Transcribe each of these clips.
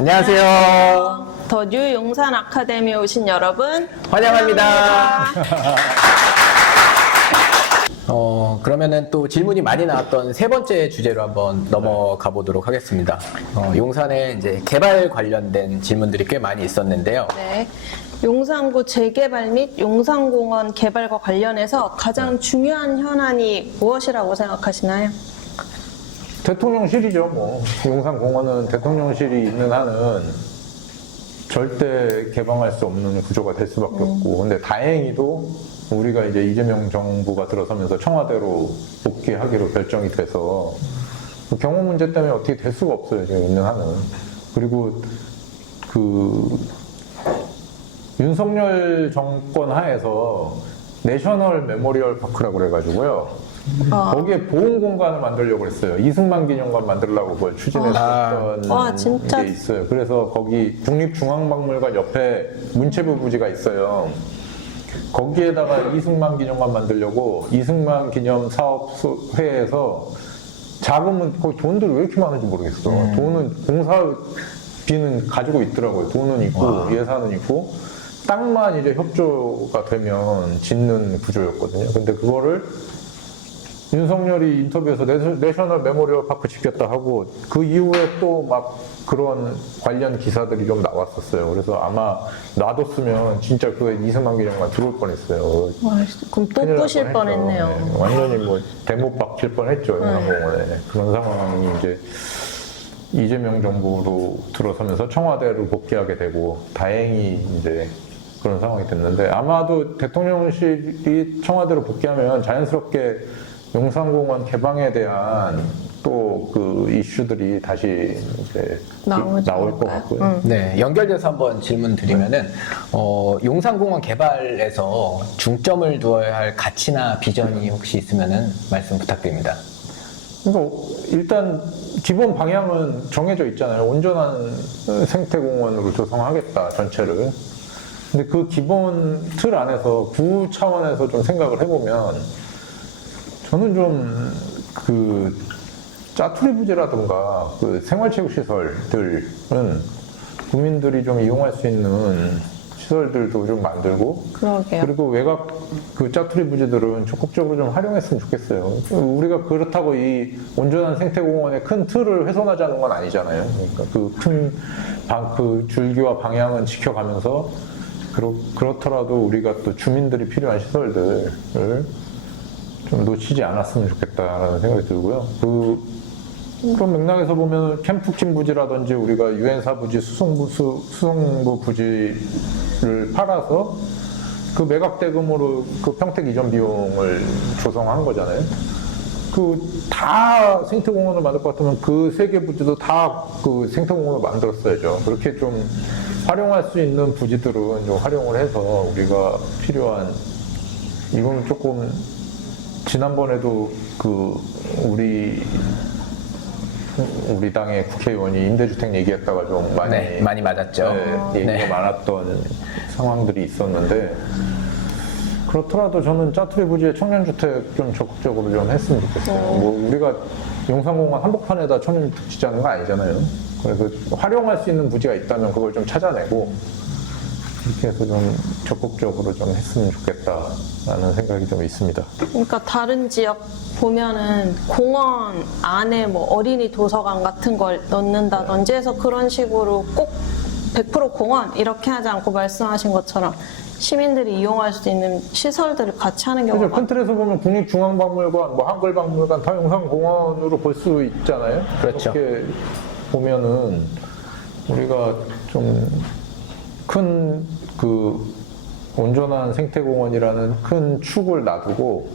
안녕하세요. 더 뉴 용산 아카데미에 오신 여러분 환영합니다. 그러면은 또 질문이 많이 나왔던 세 번째 주제로 한번 넘어가 보도록 하겠습니다. 용산에 이제 개발 관련된 질문들이 꽤 많이 있었는데요. 네, 용산구 재개발 및 용산공원 개발과 관련해서 가장 중요한 현안이 무엇이라고 생각하시나요? 대통령실이죠. 뭐 용산공원은 대통령실이 있는 한은 절대 개방할 수 없는 구조가 될 수밖에 없고, 근데 다행히도 우리가 이제 이재명 정부가 들어서면서 청와대로 복귀하기로 결정이 돼서 경호 문제 때문에 어떻게 될 수가 없어요, 지금 있는 한은. 그리고 그 윤석열 정권 하에서 내셔널 메모리얼 파크라고 그래가지고요. 거기에 보온 공간을 만들려고 했어요. 이승만 기념관 만들려고 그걸 추진했었던 와, 진짜? 게 있어요. 그래서 거기 국립중앙박물관 옆에 문체부 부지가 있어요. 거기에다가 이승만 기념관 만들려고 이승만 기념 사업회에서 자금은 거기 돈들이 왜 이렇게 많은지 모르겠어. 돈은 공사비는 가지고 있더라고요. 돈은 있고 예산은 있고 땅만 이제 협조가 되면 짓는 구조였거든요. 근데 그거를 윤석열이 인터뷰에서 내셔널 메모리얼 파크 짓겠다 하고 그 이후에 또 막 그런 관련 기사들이 좀 나왔었어요. 그래서 아마 놔뒀으면 진짜 그 이승만 기념관 들어올 뻔했어요. 와, 그럼 또 큰일 날 부실 뻔했네요. 네, 완전히 뭐 대못 박힐 뻔했죠. 용산공원에. 그런 상황이 이제 이재명 정부로 들어서면서 청와대로 복귀하게 되고 다행히 이제 그런 상황이 됐는데, 아마도 대통령실이 청와대로 복귀하면 자연스럽게 용산공원 개방에 대한 또 그 이슈들이 다시 이제 나올 것 같고요. 네, 연결돼서 한번 질문 드리면은 용산공원 개발에서 중점을 두어야 할 가치나 비전이 혹시 있으면은 말씀 부탁드립니다. 그러니까 일단 기본 방향은 정해져 있잖아요. 온전한 생태공원으로 조성하겠다, 전체를. 근데 그 기본 틀 안에서 구 차원에서 좀 생각을 해보면 저는 좀 그 짜투리 부지라든가 그 생활체육시설들은 국민들이 좀 이용할 수 있는 시설들도 좀 만들고, 그러게요. 그리고 외곽 그 짜투리 부지들은 적극적으로 좀 활용했으면 좋겠어요. 우리가 그렇다고 이 온전한 생태공원의 큰 틀을 훼손하자는 건 아니잖아요. 그러니까 그 큰 그 줄기와 방향은 지켜가면서 그렇더라도 우리가 또 주민들이 필요한 시설들을 좀 놓치지 않았으면 좋겠다라는 생각이 들고요. 그런 맥락에서 보면 캠프킴 부지라든지 우리가 유엔사 부지, 수성부 부지를 팔아서 그 매각 대금으로 그 평택 이전 비용을 조성한 거잖아요. 그 다 생태공원을 만들 것 같으면 그 세 개 부지도 다 그 생태공원을 만들었어야죠. 그렇게 좀 활용할 수 있는 부지들은 좀 활용을 해서 우리가 필요한, 이건 조금 지난번에도 그 우리 당의 국회의원이 임대주택 얘기했다가 좀 많이 맞았죠. 얘기가 많았던 상황들이 있었는데, 그렇더라도 저는 짜투리 부지에 청년주택 좀 적극적으로 좀 했으면 좋겠어요. 뭐 우리가 용산공원 한복판에다 청년주택 짓자는 거 아니잖아요. 그래서 활용할 수 있는 부지가 있다면 그걸 좀 찾아내고 그렇게 해서 좀 적극적으로 좀 했으면 좋겠다라는 생각이 좀 있습니다. 그러니까 다른 지역 보면은 공원 안에 뭐 어린이 도서관 같은 걸 넣는다든지 해서 그런 식으로 꼭 100% 공원 이렇게 하지 않고 말씀하신 것처럼 시민들이 이용할 수 있는 시설들을 같이 하는 경우가 큰 틀에서 보면 국립중앙박물관, 뭐 한글박물관 다 용산공원으로 볼 수 있잖아요. 그렇죠. 그렇게 보면은 우리가 좀 큰 그 온전한 생태공원이라는 큰 축을 놔두고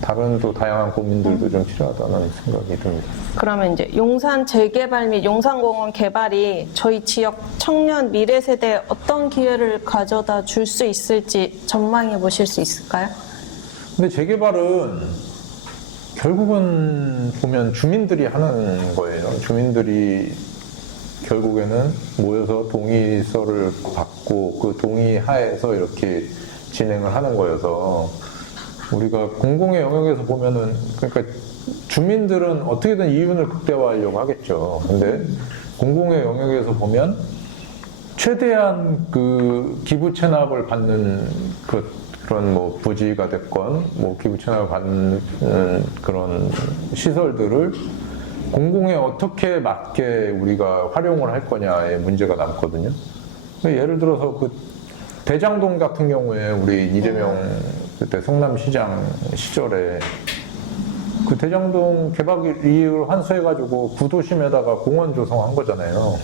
다른 또 다양한 고민들도 좀 필요하다는 생각이 듭니다. 그러면 이제 용산 재개발 및 용산공원 개발이 저희 지역 청년 미래 세대에 어떤 기회를 가져다 줄 수 있을지 전망해 보실 수 있을까요? 근데 재개발은 결국은 보면 주민들이 하는 거예요. 주민들이 결국에는 모여서 동의서를 받고 그 동의 하에서 이렇게 진행을 하는 거여서 우리가 공공의 영역에서 보면은 그러니까 주민들은 어떻게든 이윤을 극대화하려고 하겠죠. 근데 공공의 영역에서 보면 최대한 그 기부 체납을 받는 그런 뭐 부지가 됐건 뭐 기부 체납을 받는 그런 시설들을 공공에 어떻게 맞게 우리가 활용을 할 거냐에 문제가 남거든요. 예를 들어서 그 대장동 같은 경우에 우리 이재명 그때 성남시장 시절에 그 대장동 개발 이익을 환수해가지고 구도심에다가 공원 조성한 거잖아요.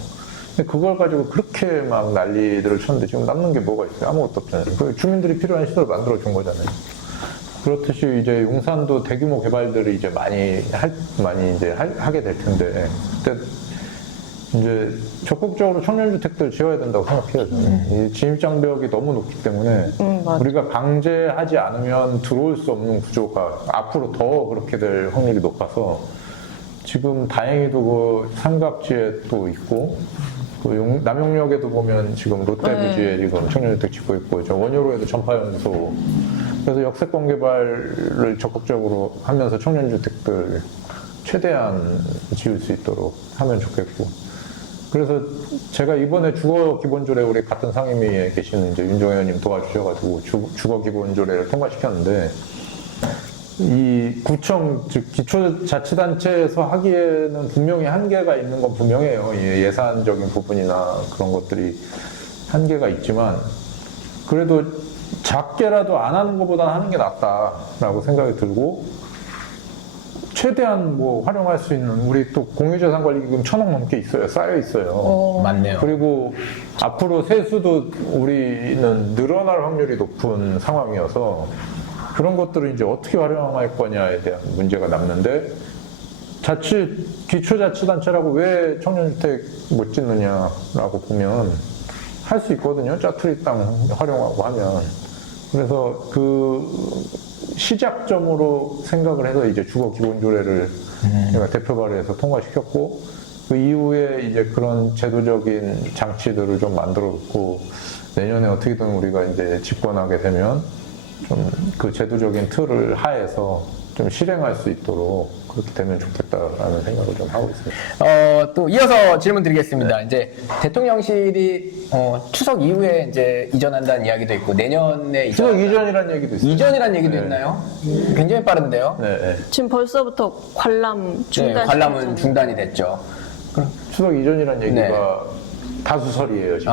근데 그걸 가지고 그렇게 막 난리들을 쳤는데 지금 남는 게 뭐가 있어요? 아무것도 없잖아요. 그 주민들이 필요한 시설을 만들어 준 거잖아요. 그렇듯이 이제 용산도 대규모 개발들을 이제 많이 이제 하게 될 텐데 그때 이제 적극적으로 청년주택들 지어야 된다고 생각해요. 저는. 이 진입장벽이 너무 높기 때문에 맞아. 우리가 강제하지 않으면 들어올 수 없는 구조가 앞으로 더 그렇게 될 확률이 높아서 지금 다행히도 그 삼각지에 또 있고 그 남영역에도 보면 지금 롯데부지에 지금 청년주택 짓고 있고 저 원효로에도 전파연구소 그래서 역세권 개발을 적극적으로 하면서 청년주택들 최대한 지을 수 있도록 하면 좋겠고 그래서 제가 이번에 주거 기본조례 우리 같은 상임위에 계시는 이제 윤종혜 의원님 도와주셔가지고 주거 기본조례를 통과시켰는데 이 구청 즉 기초자치단체에서 하기에는 분명히 한계가 있는 건 분명해요. 예산적인 부분이나 그런 것들이 한계가 있지만 그래도 작게라도 안 하는 것보다는 하는 게 낫다라고 생각이 들고 최대한 뭐 활용할 수 있는 우리 또 공유재산관리기금 1,000억 넘게 있어요. 쌓여 있어요. 맞네요. 그리고 앞으로 세수도 우리는 늘어날 확률이 높은 상황이어서 그런 것들을 이제 어떻게 활용할 거냐에 대한 문제가 남는데 기초자치단체라고 왜 청년주택 못 짓느냐라고 보면 할 수 있거든요. 짜투리 땅 활용하고 하면. 그래서 그 시작점으로 생각을 해서 이제 주거 기본조례를 제가 대표 발의해서 통과시켰고 그 이후에 이제 그런 제도적인 장치들을 좀 만들어 놓고 내년에 어떻게든 우리가 이제 집권하게 되면 좀 그 제도적인 틀을 하에서 좀 실행할 수 있도록 그렇게 되면 좋겠다라는 생각을 좀 하고 있습니다. 또 이어서 질문 드리겠습니다. 이제 대통령실이 추석 이후에 이제 이전한다는 이야기도 있고 내년에 추석 이전이라는 얘기도 있어요. 이전이라는 얘기도 네. 있나요? 굉장히 빠른데요. 네, 네. 지금 벌써부터 관람 네, 중단. 관람은 중단이 됐죠. 추석 이전이라는 얘기가 다수설이에요, 지금.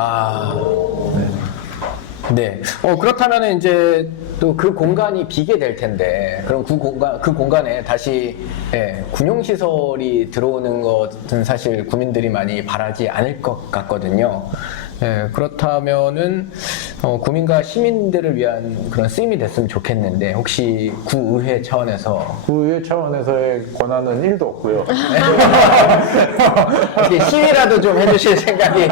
네. 그렇다면 이제 또 그 공간이 비게 될 텐데, 그럼 그 공간에 다시 군용시설이 들어오는 것은 사실 구민들이 많이 바라지 않을 것 같거든요. 그렇다면은 구민과 시민들을 위한 그런 쓰임이 됐으면 좋겠는데 혹시 구의회 차원에서 구의회 차원에서의 권한은 1도 없고요. 혹시 시위라도 좀 해주실 생각이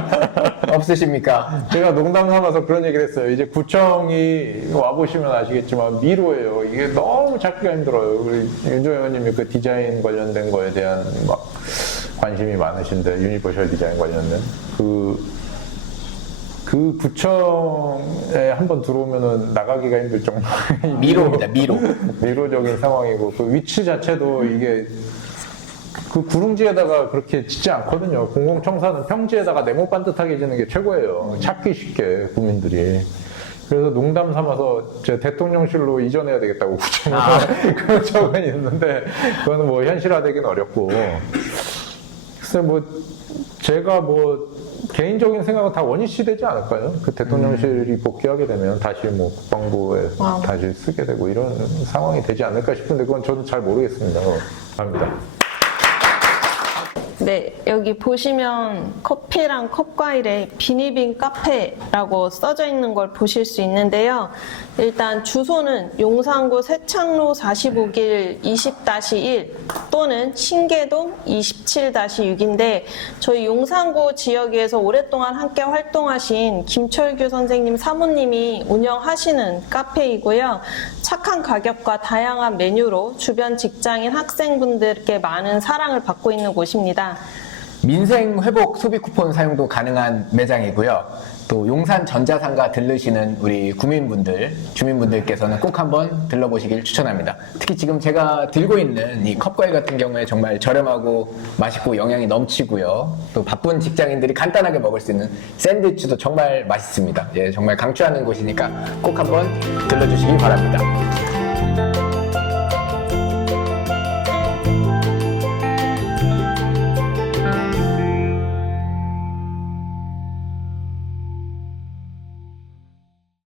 없으십니까? 제가 농담 삼아서 그런 얘기를 했어요. 이제 구청이 와보시면 아시겠지만 미로예요. 이게 너무 찾기가 힘들어요. 우리 윤종혜 의원님이 그 디자인 관련된 거에 대한 막 관심이 많으신데 유니버셜 디자인 관련된 그 구청에 한번 들어오면은 나가기가 힘들 정도의 미로입니다. 미로적인 상황이고 그 위치 자체도 이게 그 구릉지에다가 그렇게 짓지 않거든요. 공공청사는 평지에다가 네모 반듯하게 짓는 게 최고예요. 찾기 쉽게 국민들이. 그래서 농담 삼아서 제 대통령실로 이전해야 되겠다고 구청에 그런 적은 있는데 그거는 뭐 현실화되긴 어렵고. 글쎄 뭐 제가 뭐 개인적인 생각은 다 원위치 되지 않을까요? 그 대통령실이 복귀하게 되면 다시 뭐 국방부에 다시 쓰게 되고 이런 상황이 되지 않을까 싶은데 그건 저도 잘 모르겠습니다. 감사합니다. 네, 여기 보시면 커피랑 컵과일에 비니빈 카페라고 써져 있는 걸 보실 수 있는데요. 일단 주소는 용산구 세창로 45길 20-1 또는 신계동 27-6인데 저희 용산구 지역에서 오랫동안 함께 활동하신 김철규 선생님 사모님이 운영하시는 카페이고요. 착한 가격과 다양한 메뉴로 주변 직장인 학생분들께 많은 사랑을 받고 있는 곳입니다. 민생 회복 소비 쿠폰 사용도 가능한 매장이고요. 또 용산 전자상가 들르시는 우리 구민분들, 주민분들께서는 꼭 한번 들러보시길 추천합니다. 특히 지금 제가 들고 있는 이 컵과일 같은 경우에 정말 저렴하고 맛있고 영양이 넘치고요. 또 바쁜 직장인들이 간단하게 먹을 수 있는 샌드위치도 정말 맛있습니다. 예, 정말 강추하는 곳이니까 꼭 한번 들러주시기 바랍니다.